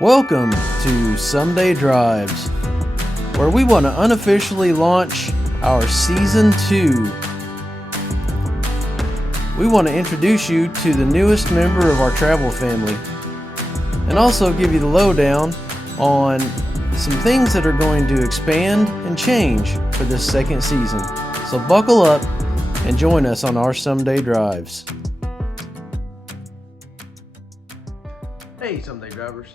Welcome to Someday Drives, where we want to unofficially launch our Season 2. We want to introduce you to the newest member of our travel family, and also give you the lowdown on some things that are going to expand and change for this second season. So buckle up and join us on our Someday Drives. Hey Someday Drivers,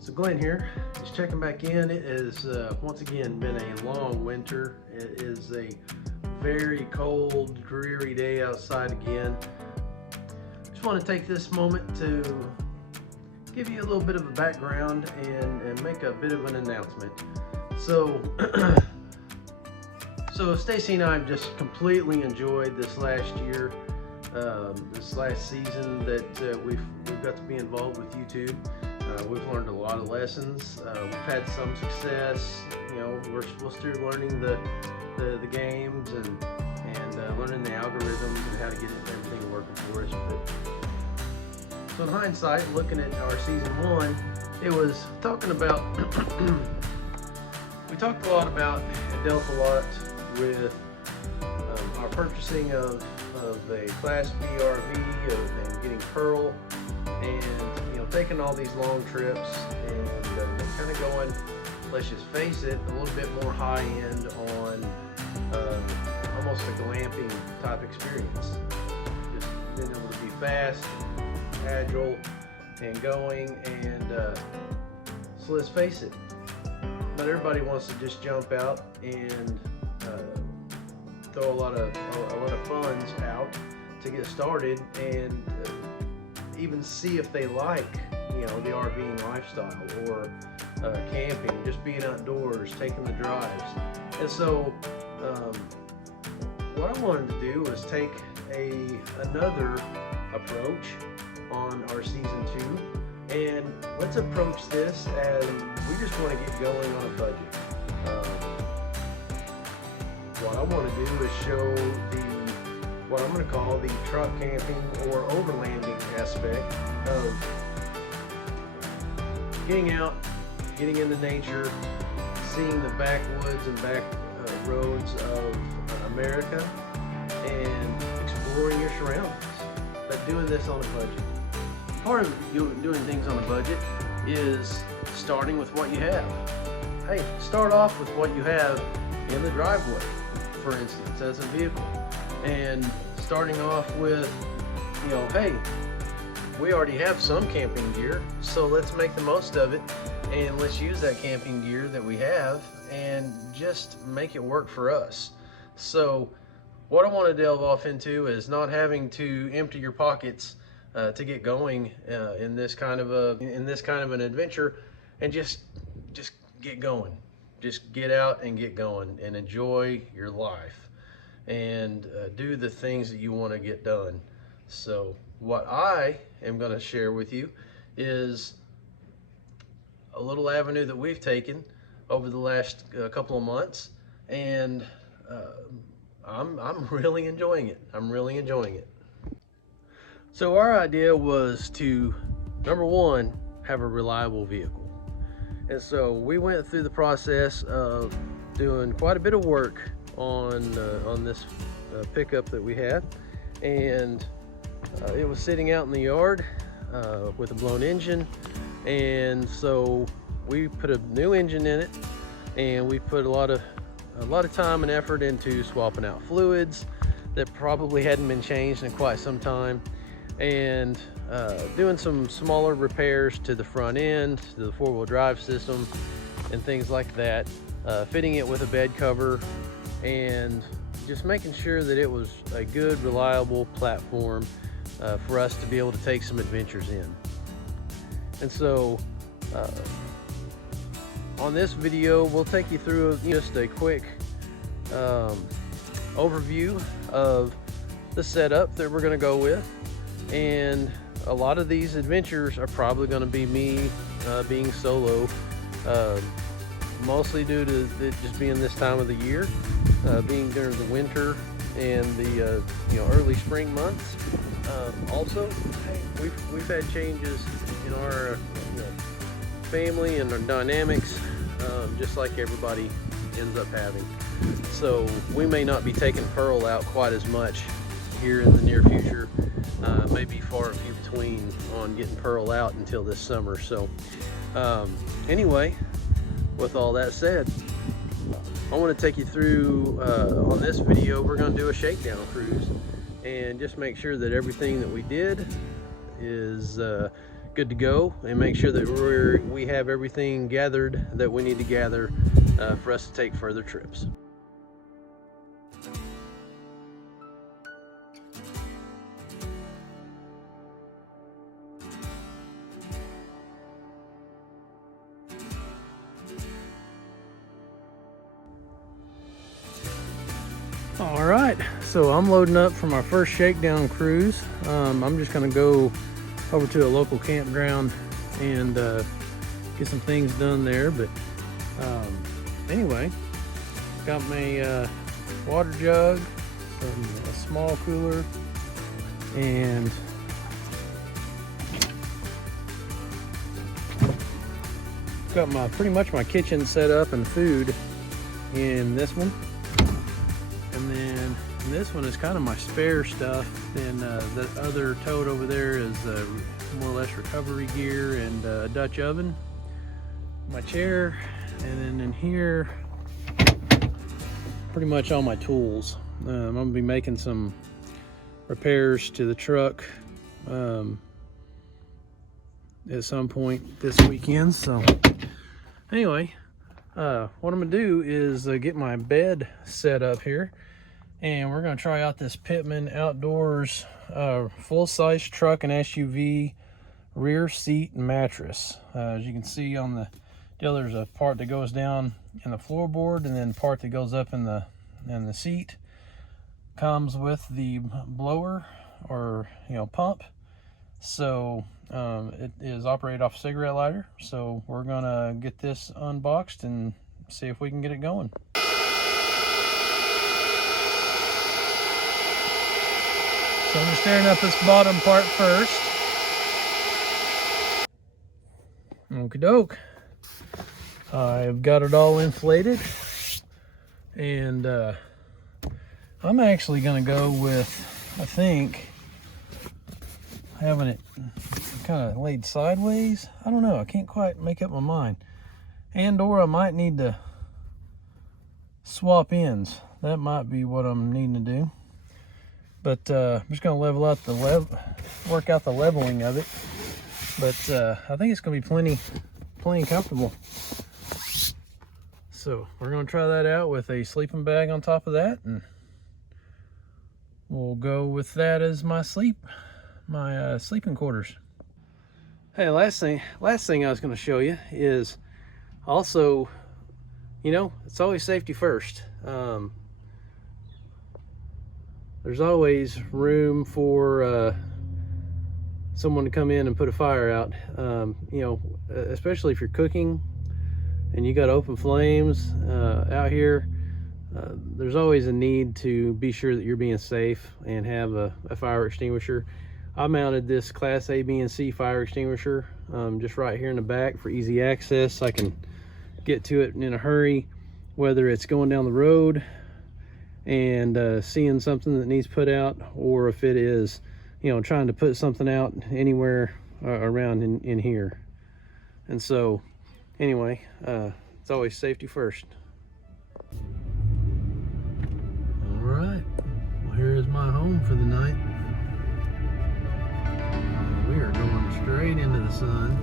so Glenn here, just checking back in. It has once again been a long winter. It is a very cold, dreary day outside again. Just want to take this moment to give you a little bit of a background and make a bit of an announcement. So Stacy and I have just completely enjoyed this last year, this last season that we've got to be involved with YouTube. We've learned a lot of lessons. We've had some success. You know, we're still learning the games and learning the algorithms and how to get everything working for us. But, so in hindsight, looking at our season 1, it was talking about we talked a lot about and dealt a lot with our purchasing of a Class B RV and getting Pearl, and taking all these long trips and kind of going, let's just face it, a little bit more high end on almost a glamping type experience. Just being able to be fast, agile, and going, and so let's face it, not everybody wants to just jump out and throw a lot of funds out to get started and even see if they like, the RVing lifestyle or camping, just being outdoors, taking the drives. And so what I wanted to do was take another approach on our season 2, and let's approach this as we just want to get going on a budget. What I want to do is show what I'm going to call the truck camping or overlanding aspect of getting out, getting into nature, seeing the backwoods and back roads of America, and exploring your surroundings, but doing this on a budget. Part of doing things on a budget is starting with what you have. Hey, start off with what you have in the driveway, for instance, as a vehicle, and starting off with, hey, we already have some camping gear, so let's make the most of it, and let's use that camping gear that we have and just make it work for us. So what I want to delve off into is not having to empty your pockets to get going in this kind of an adventure, and just get going. Just get out and get going and enjoy your life and do the things that you want to get done. So what I am going to share with you is a little avenue that we've taken over the last couple of months, and I'm really enjoying it. I'm really enjoying it. So our idea was to, number one, have a reliable vehicle. And so we went through the process of doing quite a bit of work on this pickup that we had, and it was sitting out in the yard with a blown engine, and so we put a new engine in it, and we put a lot of time and effort into swapping out fluids that probably hadn't been changed in quite some time, and doing some smaller repairs to the front end, to the four-wheel drive system, and things like that, fitting it with a bed cover, and just making sure that it was a good, reliable platform for us to be able to take some adventures in. And so on this video, we'll take you through just a quick overview of the setup that we're going to go with. And a lot of these adventures are probably going to be me being solo, mostly due to it just being this time of the year, being during the winter and the early spring months. Also, we've had changes in our family and our dynamics, just like everybody ends up having. So we may not be taking Pearl out quite as much here in the near future. May be far and few between on getting Pearl out until this summer. So anyway, with all that said, I want to take you through, on this video, we're going to do a shakedown cruise and just make sure that everything that we did is good to go, and make sure that we have everything gathered that we need to gather for us to take further trips. All right, so I'm loading up for my first shakedown cruise. I'm just gonna go over to a local campground and get some things done there. But anyway, got my water jug, a small cooler, and got pretty much my kitchen set up and food in this one. And then this one is kind of my spare stuff. Then the other tote over there is more or less recovery gear and a Dutch oven, my chair, and then in here, pretty much all my tools. I'm gonna be making some repairs to the truck at some point this weekend. So anyway, what I'm gonna do is get my bed set up here, and we're gonna try out this Pitman Outdoors full-size truck and SUV rear seat mattress. As you can see on the deal, there's a part that goes down in the floorboard and then a part that goes up in the seat. Comes with the blower, or pump. So it is operated off a cigarette lighter. So we're gonna get this unboxed and see if we can get it going. So I'm just tearing up this bottom part first. Okie doke. I've got it all inflated, and I'm actually gonna go with, I think, having it kind of laid sideways. I don't know, I can't quite make up my mind. And/or I might need to swap ends. That might be what I'm needing to do. But I'm just gonna level out work out the leveling of it. But I think it's gonna be plenty comfortable. So we're gonna try that out with a sleeping bag on top of that, and we'll go with that as my sleeping quarters. Hey, last thing I was gonna show you is also, it's always safety first. There's always room for someone to come in and put a fire out, especially if you're cooking and you got open flames out here. There's always a need to be sure that you're being safe and have a fire extinguisher. I mounted this Class A, B, and C fire extinguisher just right here in the back for easy access. I can get to it in a hurry, whether it's going down the road and seeing something that needs put out, or if it is trying to put something out anywhere around in here. And so anyway, it's always safety first. All right, well, here is my home for the night. We are going straight into the sun.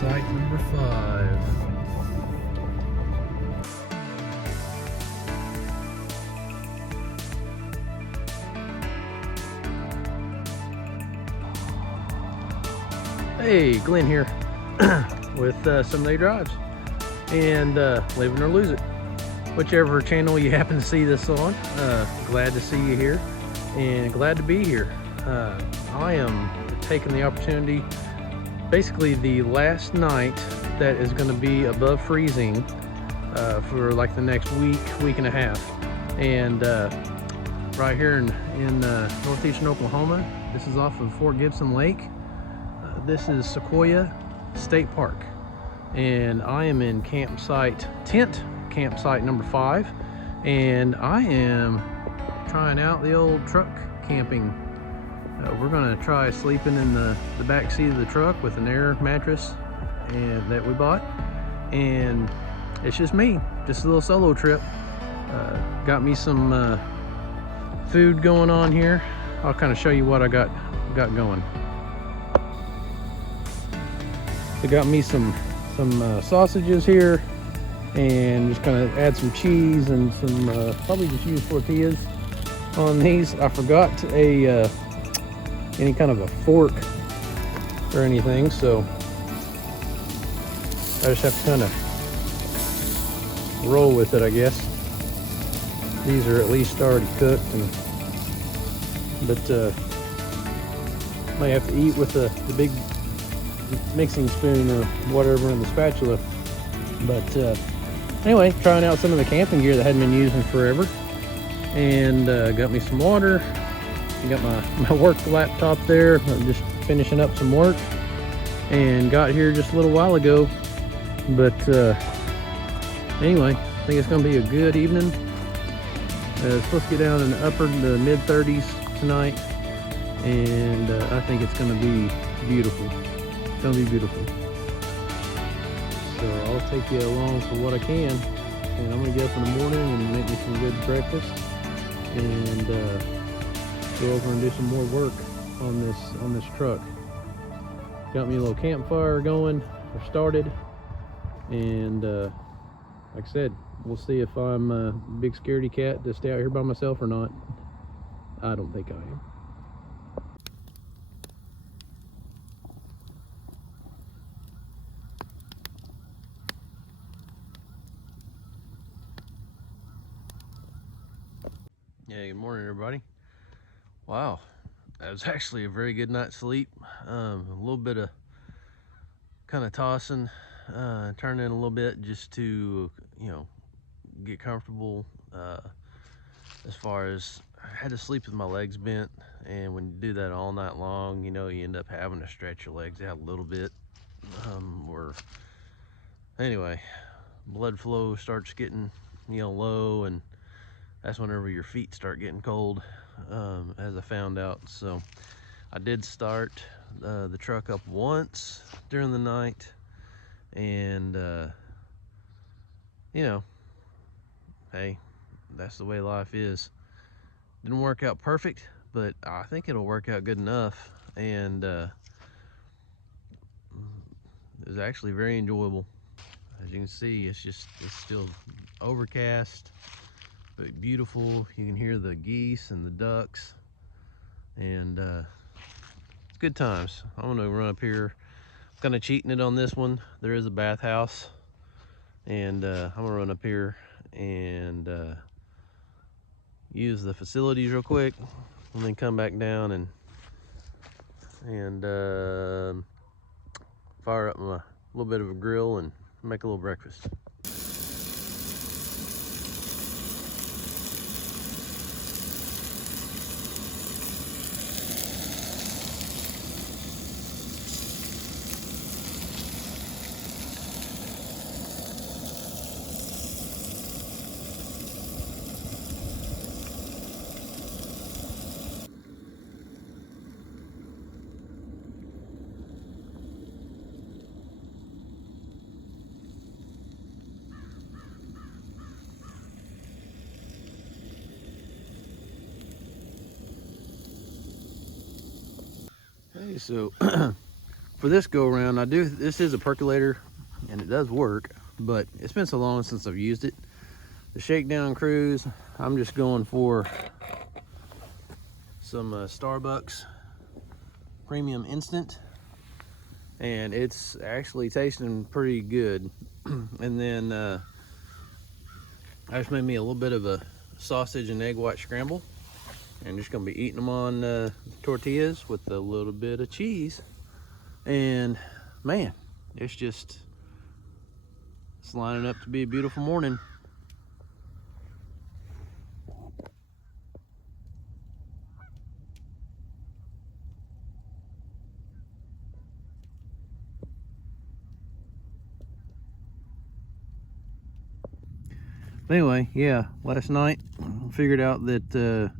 Site number 5. Hey, Glenn here with Someday Drives and Live and or Lose It. Whichever channel you happen to see this on, glad to see you here and glad to be here. I am taking the opportunity, basically the last night that is going to be above freezing for like the next week and a half. And right here in northeastern Oklahoma, this is off of Fort Gibson Lake. This is Sequoia State Park, and I am in tent campsite number 5, and I am trying out the old truck camping. We're gonna try sleeping in the back seat of the truck with an air mattress and that we bought, and it's just me, just a little solo trip. Got me some food going on here. I'll kind of show you what I got going. I got me some sausages here, and just kind of add some cheese and some probably just use tortillas on these. I forgot any kind of a fork or anything, so I just have to kind of roll with it, I guess. These are at least already cooked, but might have to eat with the big mixing spoon or whatever in the spatula. But anyway, trying out some of the camping gear that I hadn't been using forever, and got me some water. Got my work laptop there. I'm just finishing up some work, and got here just a little while ago. But anyway, I think it's gonna be a good evening. It's supposed to get down in the upper to mid 30s tonight, and I think it's gonna be beautiful. It's gonna be beautiful. So I'll take you along for what I can, and I'm gonna get up in the morning and make me some good breakfast, and go over and do some more work on this truck. Got me a little campfire going, or started, and like I said, we'll see if I'm a big scaredy cat to stay out here by myself or not. I don't think I am. Yeah, good morning, everybody. Wow, that was actually a very good night's sleep. A little bit of kind of tossing, turning in a little bit just to, get comfortable. As far as I had to sleep with my legs bent, and when you do that all night long, you end up having to stretch your legs out a little bit. Or anyway, blood flow starts getting low, and that's whenever your feet start getting cold, as I found out. So I did start the truck up once during the night, and hey, that's the way life is. Didn't work out perfect, but I think it'll work out good enough, and it was actually very enjoyable. As you can see, it's still overcast, but beautiful. You can hear the geese and the ducks, and it's good times. I'm gonna run up here. I'm kind of cheating it on this one. There is a bathhouse, and I'm gonna run up here and use the facilities real quick, and then come back down and fire up my little bit of a grill and make a little breakfast. Hey, so for this go around, this is a percolator, and it does work, but it's been so long since I've used it. The Shakedown cruise, I'm just going for some Starbucks Premium Instant, and it's actually tasting pretty good. And then I just made me a little bit of a sausage and egg white scramble, and just gonna be eating them on tortillas with a little bit of cheese. And man, it's lining up to be a beautiful morning. But anyway, yeah, last night I figured out that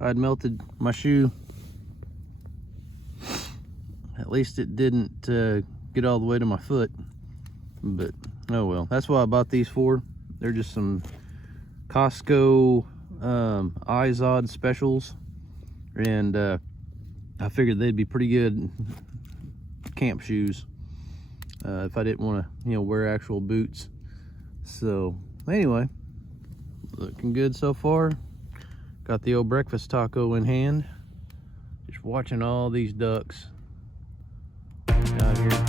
I'd melted my shoe. At least it didn't get all the way to my foot, but oh well. That's what I bought these for. They're just some Costco Izod specials, and I figured they'd be pretty good camp shoes if I didn't want to, you know, wear actual boots. So anyway, looking good so far. Got the old breakfast taco in hand, just watching all these ducks out here.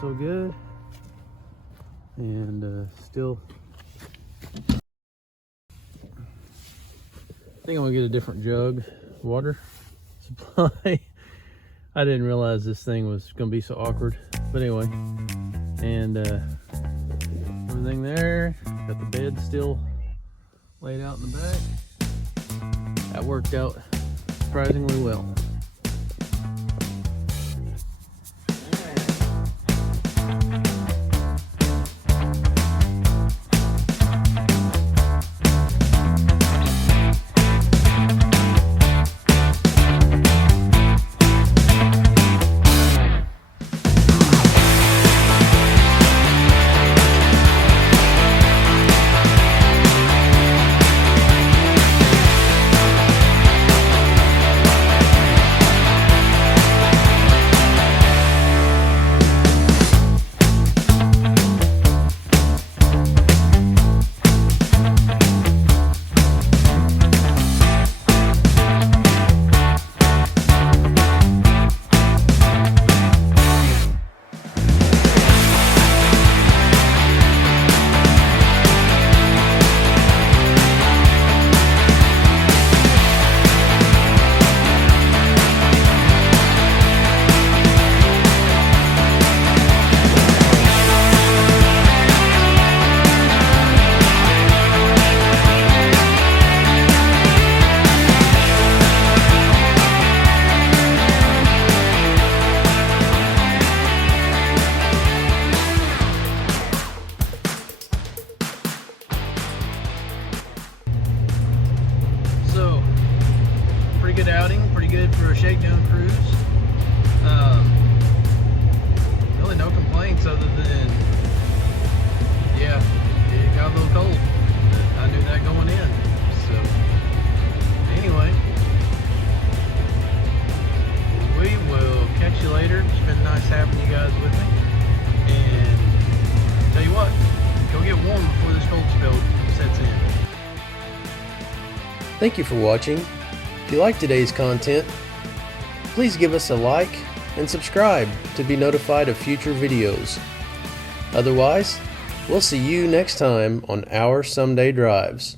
So good, and still I think I'm gonna get a different jug water supply. I didn't realize this thing was gonna be so awkward, but anyway, and everything there. Got the bed still laid out in the back. That worked out surprisingly well. Pretty good outing, pretty good for a shakedown cruise. Really no complaints other than, yeah, it got a little cold. I knew that going in. So anyway, we will catch you later. It's been nice having you guys with me. And tell you what, go get warm before this cold spell sets in. Thank you for watching. If you like today's content, please give us a like and subscribe to be notified of future videos. Otherwise, we'll see you next time on our Someday Drives.